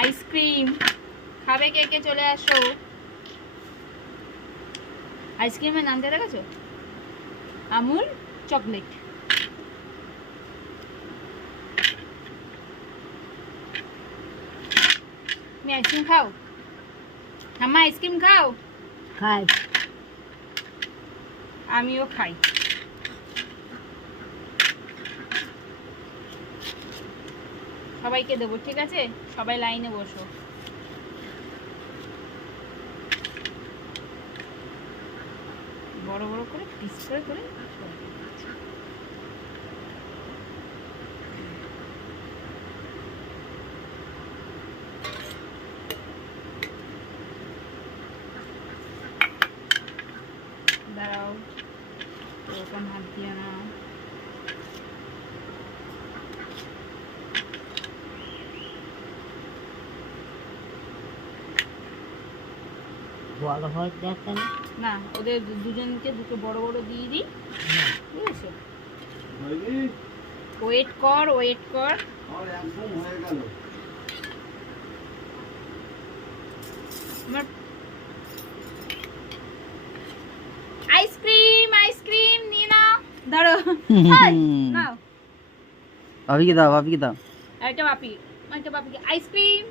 Ice cream খাবে কে কে চলে আসো। আইসক্রিমের নামটা দেখেছো? আমুল চকলেট। তুমি আইসক্রিম খাও? ঠাম্মা আইসক্রিম খাও? খাই। আমিও খাই। সবাইকে দেবো, ঠিক আছে? সবাই লাইনে বসো। বড় বড় করে পিস করে করে দাঁড়াও, ওরকম হাত দিয়ে না। বড় হয় দেখেন না, ওদের দুজনকে দুটো বড় বড় দিয়ে দিই, বুঝেছো? ওয়েট কর, ওয়েট কর। একদম হয়ে গেল। আমার আইসক্রিম আইসক্রিম নিয়ে নাও। ধরো নাও। ভাবিকে দাও, ভাবিকে দাও। একটা বাপি, একটা বাপিকে আইসক্রিম।